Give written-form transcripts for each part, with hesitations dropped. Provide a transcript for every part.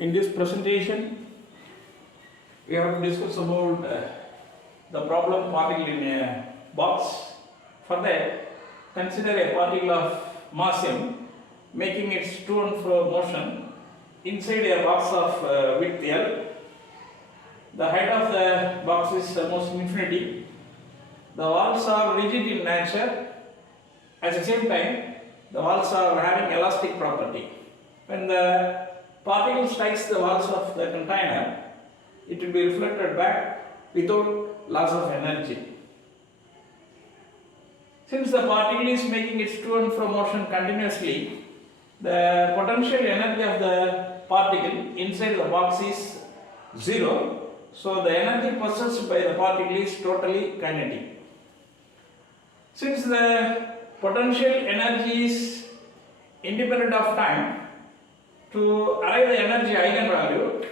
In this presentation, we have to discuss about the problem particle in a box. For that, consider a particle of mass m making its to and fro motion inside a box of width L. The height of the box is almost infinity. The walls are rigid in nature. At the same time, the walls are having elastic property. When the particle strikes the walls of the container, it will be reflected back without loss of energy. Since the particle is making its to and fro motion continuously, the potential energy of the particle inside the box is zero. So the energy possessed by the particle is totally kinetic. Since the potential energy is independent of time, to arrive the energy eigenvalue,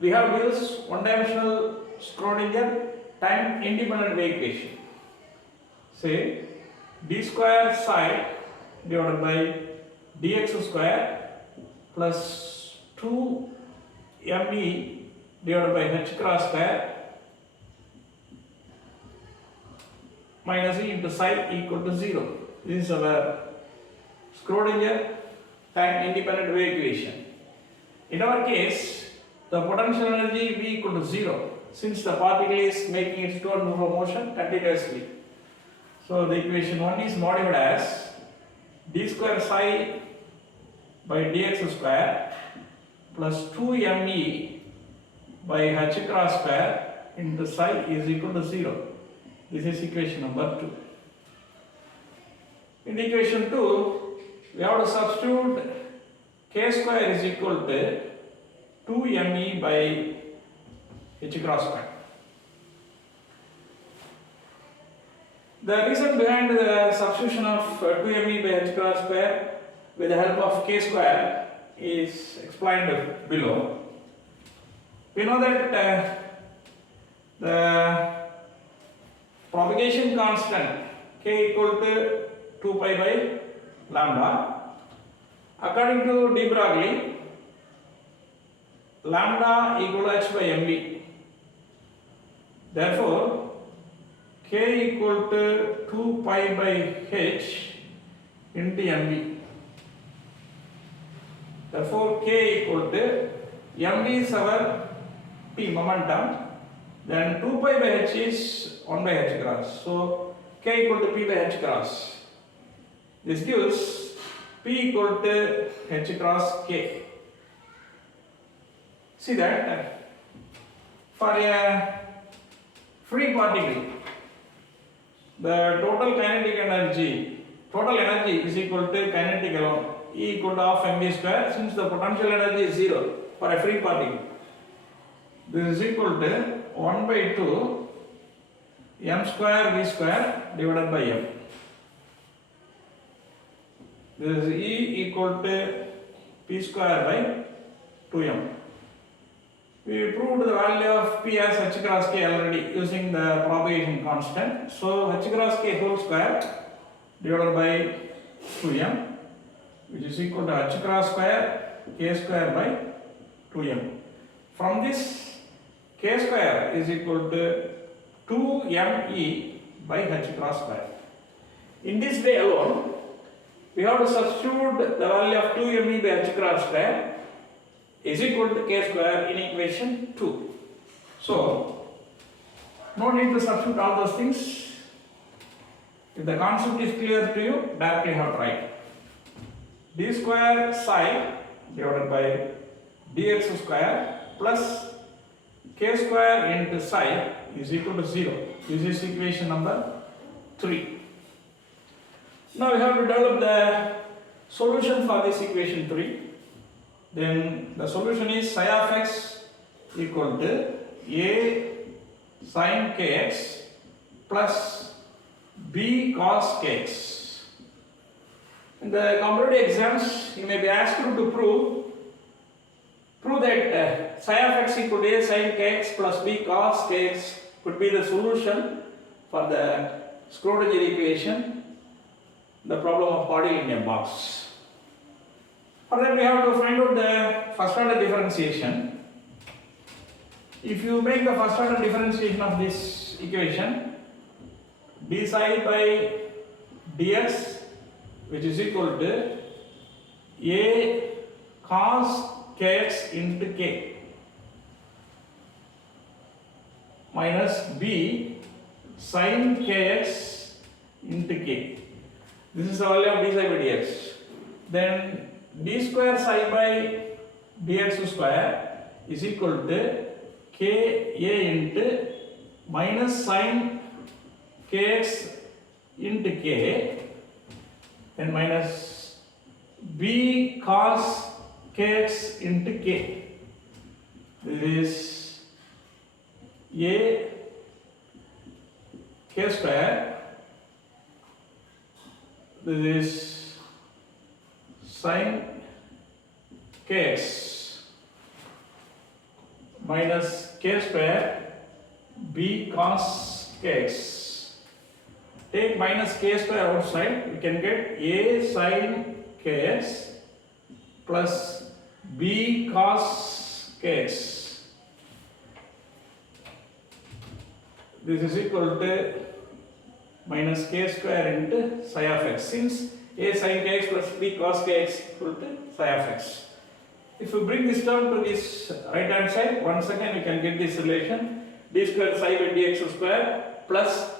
we have used one-dimensional Schrodinger time independent wave equation. Say d square psi divided by dx square plus 2me divided by h cross square minus e into psi equal to 0. This is our Schrodinger time independent wave equation. In our case, the potential energy V equal to 0 since the particle is making its to and fro motion continuously. So the equation 1 is modified as d square psi by dx square plus 2me by h cross square into psi is equal to 0. This is equation number 2. In the equation 2, we have to substitute k square is equal to 2me by h cross square. The reason behind the substitution of 2me by h cross square with the help of k square is explained below. We know that the propagation constant k equal to 2 pi by lambda. According to de Broglie, lambda equal to h by mv. Therefore, k equal to 2 pi by h into mv. Therefore, k equal to mv is our p momentum. Then 2 pi by h is 1 by h cross. So k equal to p by h cross. This gives p equal to h cross k. See that for a free particle, the total kinetic energy, is equal to kinetic alone, E equal to half mv square, since the potential energy is 0 for a free particle. This is equal to 1 by 2 m square v square divided by m. This is E equal to p square by 2m. We proved the value of p as h cross k already using the propagation constant. So h cross k whole square divided by 2m, which is equal to h cross square k square by 2m. From this, k square is equal to 2me by h cross square. In this way alone, we have to substitute the value of 2me by h cross square is equal to k square in equation 2. So, no need to substitute all those things. If the concept is clear to you, directly have to write. d square psi divided by dx square plus k square into psi is equal to 0. This is equation number 3. Now we have to develop the solution for this equation 3. Then the solution is psi of x equal to a sin kx plus b cos kx. In the competitive exams, you may be asked to prove that psi of x equal to a sin kx plus b cos kx could be the solution for the Schrodinger equation, the problem of particle in a box. For that we have to find out the first order differentiation. If you make the first order differentiation of this equation, d psi by dx, which is equal to a cos kx into k minus b sin kx into k. This is the value of d psi by dx. Then d square psi by dx square is equal to ka into minus sin kx into k, then minus b cos kx into k. This is a k square. This is sin kx minus k square b cos kx. Take minus k square outside, we can get a sin kx plus b cos kx. This is equal to minus k square into psi of x, since a sin kx plus b cos kx equal to psi of x. If you bring this term to this right hand side, once again we can get this relation d square psi by dx square plus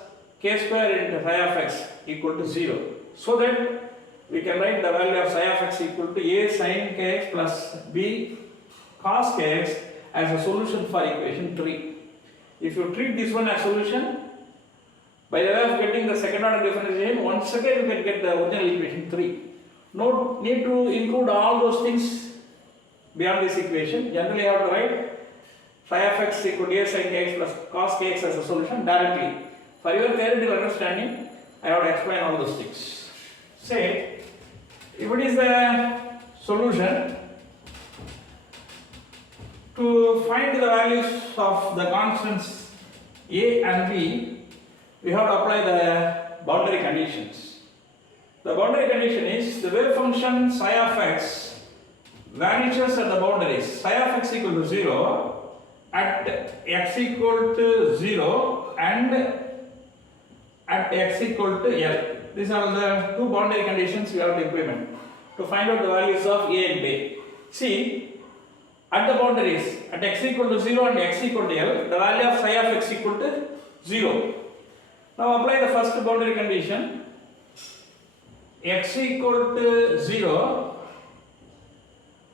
k square into psi of x equal to 0. So that we can write the value of psi of x equal to a sin kx plus b cos kx as a solution for equation 3. If you treat this one as solution, by the way of getting the second order differentiation, once again you can get the original equation 3. No need to include all those things beyond this equation. Generally you have to write psi of x equal to a sin kx plus cos kx as a solution directly. For your theoretical understanding, I have to explain all those things. Say, if it is the solution, to find the values of the constants a and b, we have to apply the boundary conditions. The boundary condition is the wave function psi of x vanishes at the boundaries psi of x equal to 0 at x equal to 0 and at x equal to L. These are the two boundary conditions we have to implement to find out the values of a and b. See, at the boundaries at x equal to 0 and x equal to L, the value of psi of x equal to 0. Now apply the first boundary condition. X equal to 0,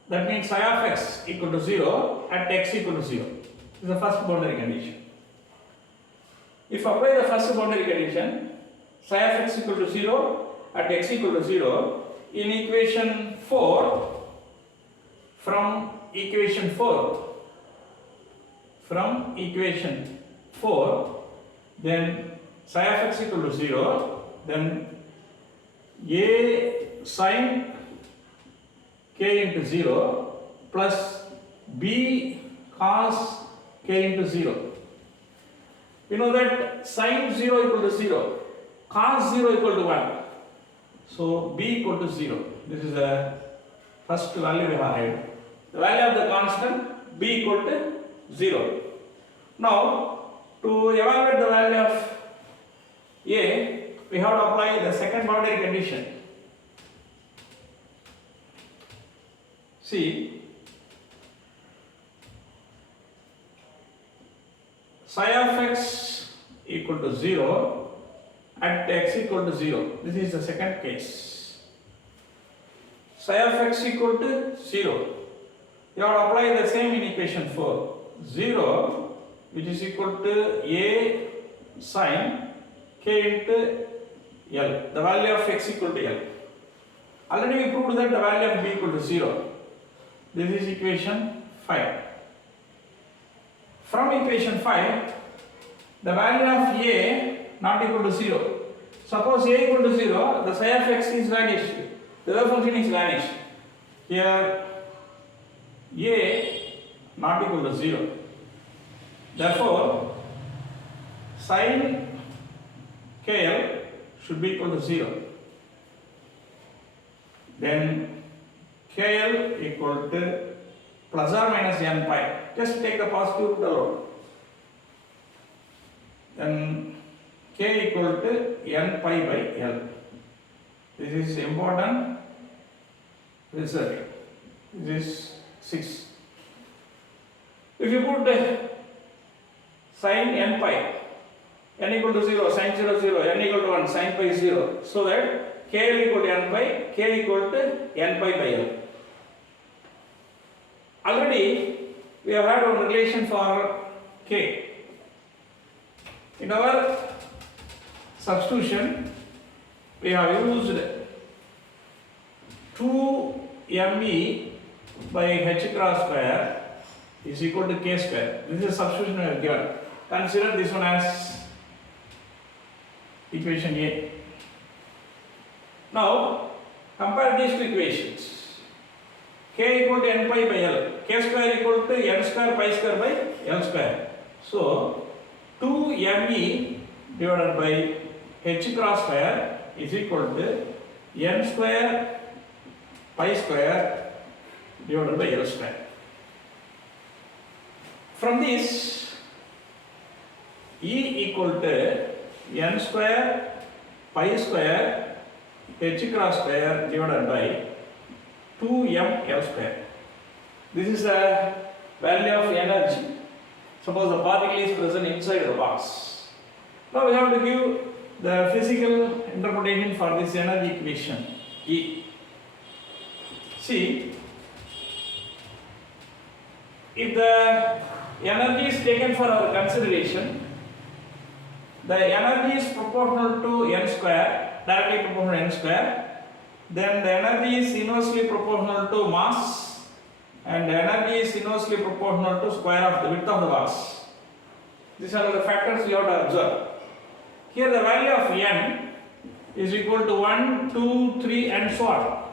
that means psi of x equal to 0 at x equal to 0. This is the first boundary condition. If apply the first boundary condition, psi of x equal to 0 at x equal to 0, in equation 4, from equation 4, then psi of x equal to 0, then a sin k into 0 plus b cos k into 0. We know that sin 0 equal to 0, cos 0 equal to 1. So b equal to 0. This is the first value we have had. The value of the constant b equal to 0. Now, to evaluate the value of a, we have to apply the second boundary condition. See, psi of x equal to 0 at x equal to 0. This is the second case. Psi of x equal to 0. You have to apply the same in equation 4. 0, which is equal to a sin k into L. The value of x equal to L. Already we proved that the value of b equal to 0. This is equation 5. From equation 5, the value of a not equal to 0. Suppose a equal to 0, the psi of x is vanished. The wave function is vanished. Here, a not equal to 0. Therefore, sin kl should be equal to 0. Then kl equal to plus or minus n pi. Just take the positive root alone. Then k equal to n pi by L. This is important result. This is 6. If you put sin n pi, n equal to 0, sin 0, 0, n equal to 1, sin pi 0, so that k equal to n pi, k equal to n pi by L. Already we have had one relation for k. In our substitution, we have used 2me by h cross square is equal to k square. This is a substitution we have given. Consider this one as equation A. Now, compare these two equations. K equal to n pi by L. K square equal to n square pi square by L square. So, 2me divided by h cross square is equal to n square pi square divided by L square. From this, E equal to n square pi square h cross square divided by 2m L square. This is the value of energy. Suppose the particle is present inside the box. Now we have to give the physical interpretation for this energy equation E. See, if the energy is taken for our consideration, the energy is proportional to n square, directly proportional to n square, then the energy is inversely proportional to mass, and the energy is inversely proportional to square of the width of the box. These are the factors we have to observe. Here the value of n is equal to 1, 2, 3 and so on.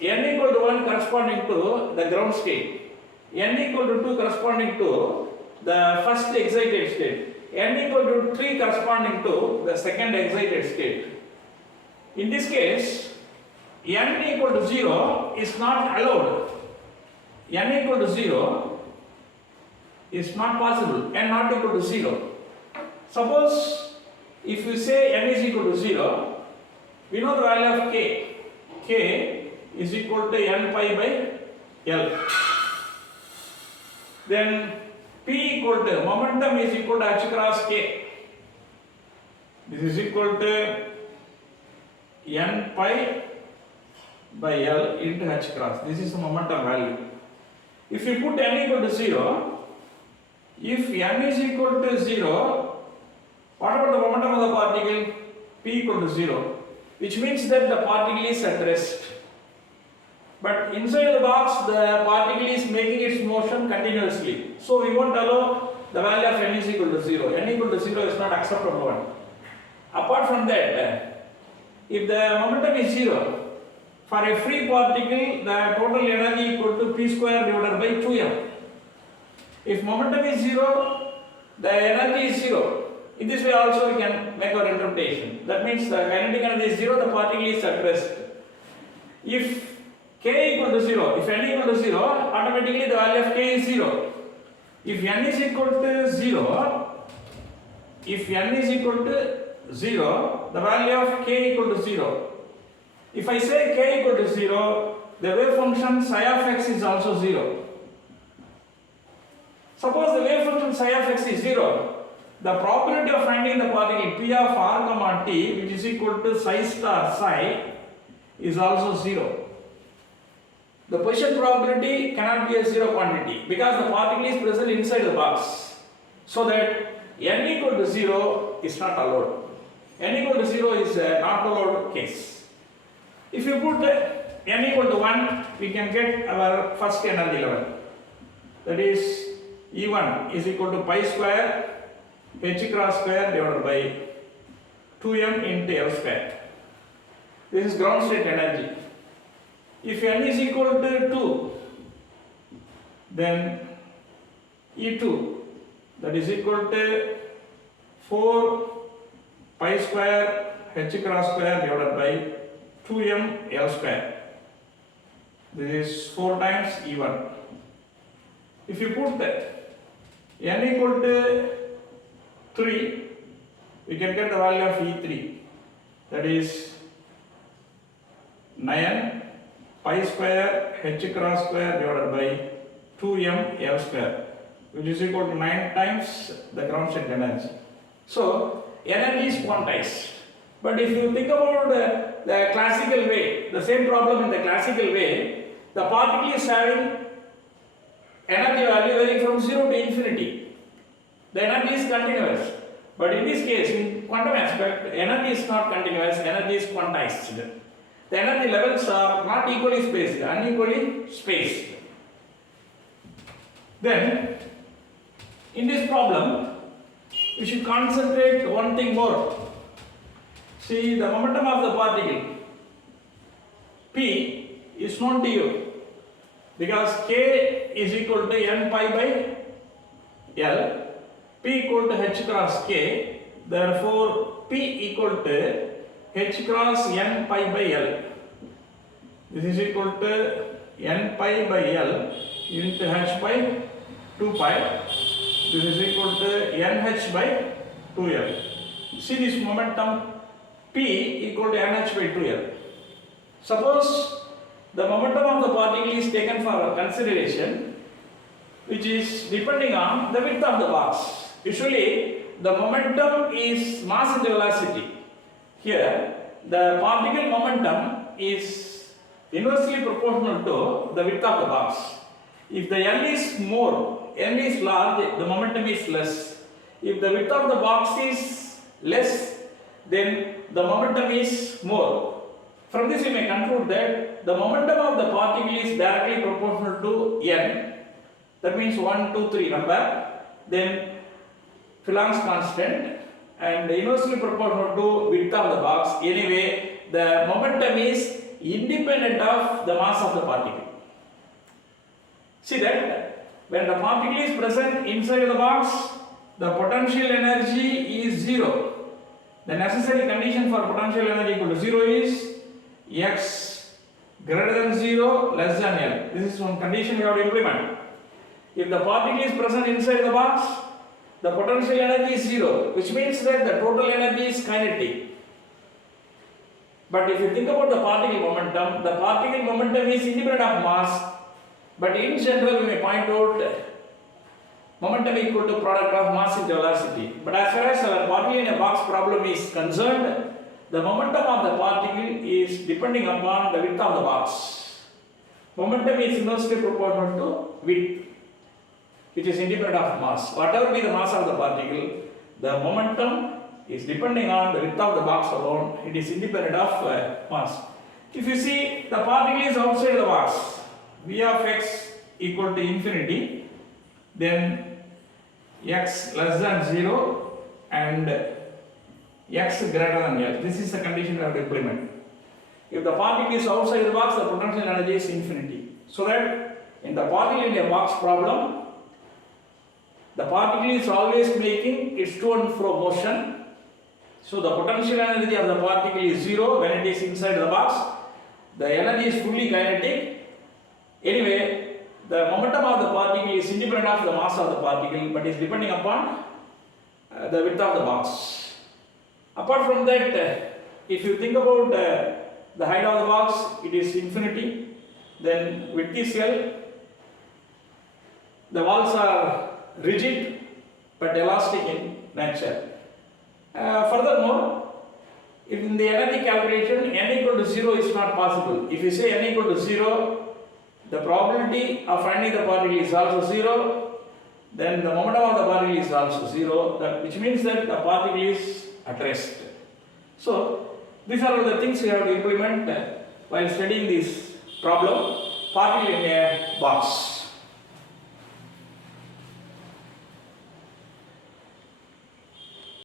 N equal to 1 corresponding to the ground state, n equal to 2 corresponding to the first excited state, n equal to 3 corresponding to the second excited state. In this case, n equal to 0 is not allowed. N equal to 0 is not possible, n not equal to 0. Suppose if we say n is equal to 0, we know the value of k. K is equal to n pi by L. Then P equal to momentum is equal to h cross k. This is equal to n pi by L into h cross. This is the momentum value. If you put n equal to 0, if n is equal to 0, what about the momentum of the particle? P equal to 0, which means that the particle is at rest. But inside the box, the particle is making its motion continuously. So we won't allow the value of n is equal to 0. N equal to 0 is not acceptable one. Apart from that, if the momentum is 0, for a free particle, the total energy equal to p square divided by 2m. If momentum is 0, the energy is 0. In this way also we can make our interpretation. That means the kinetic energy is 0, the particle is at rest. If k equal to 0, if n equal to 0, automatically the value of k is 0. If n is equal to 0, if n is equal to 0, the value of k equal to 0. If I say k equal to 0, the wave function psi of x is also 0. Suppose the wave function psi of x is 0, the probability of finding the particle p of r comma t, which is equal to psi star psi, is also 0. The position probability cannot be a zero quantity because the particle is present inside the box. So that n equal to 0 is not allowed. N equal to 0 is a not allowed case. If you put n equal to 1, we can get our first energy level. That is E1 is equal to pi square h cross square divided by 2m into L square. This is ground state energy. If n is equal to 2, then E2, that is equal to 4 pi square h cross square divided by 2m L square. This is 4 times E1. If you put n equal to 3, we can get the value of E3. That is 9 pi square h cross square divided by 2m L square, which is equal to 9 times the ground state energy. So energy is quantized. But if you think about the classical way, the same problem in the classical way, the particle is having energy value varying from 0 to infinity. The energy is continuous. But in this case, in quantum aspect, energy is not continuous, energy is quantized. The energy levels are not equally spaced, unequally spaced. Then, in this problem, we should concentrate one thing more. See, the momentum of the particle P is known to you because K is equal to n pi by L, P equal to h cross K, therefore P equal to h cross n pi by L. This is equal to n pi by L into h by 2 pi. This is equal to nh by 2L. See this momentum P equal to nh by 2L. Suppose the momentum of the particle is taken for consideration, which is depending on the width of the box. Usually, the momentum is mass into velocity. Here, the particle momentum is inversely proportional to the width of the box. If the L is more, L is large, the momentum is less. If the width of the box is less, then the momentum is more. From this, you may conclude that the momentum of the particle is directly proportional to n. That means 1, 2, 3 number. Then Planck's constant and inversely proportional to width of the box. Anyway, the momentum is independent of the mass of the particle. See that when the particle is present inside the box, the potential energy is 0. The necessary condition for potential energy equal to 0 is x greater than 0 less than L. This is one condition we have to implement. If the particle is present inside the box, the potential energy is 0, which means that the total energy is kinetic. But if you think about the particle momentum is independent of mass. But in general, we may point out momentum equal to product of mass into velocity. But as far as our particle in a box problem is concerned, the momentum of the particle is depending upon the width of the box. Momentum is inversely proportional to width, which is independent of mass. Whatever be the mass of the particle, the momentum is depending on the width of the box alone. It is independent of mass. If you see the particle is outside the box, V of x equal to infinity, then x less than 0 and x greater than L. This is the condition we have to implement. If the particle is outside the box, the potential energy is infinity. So that in the particle in a box problem, the particle is always making its to and fro motion. So the potential energy of the particle is 0 when it is inside the box. The energy is fully kinetic. Anyway, the momentum of the particle is independent of the mass of the particle, but is depending upon the width of the box. Apart from that, if you think about the height of the box, it is infinity. Then width is L. The walls are rigid but elastic in nature. Furthermore, if in the energy calculation n equal to 0 is not possible. If you say n equal to 0, the probability of finding the particle is also 0, then the momentum of the particle is also 0, which means that the particle is at rest. So, these are all the things we have to implement while studying this problem, particle in a box.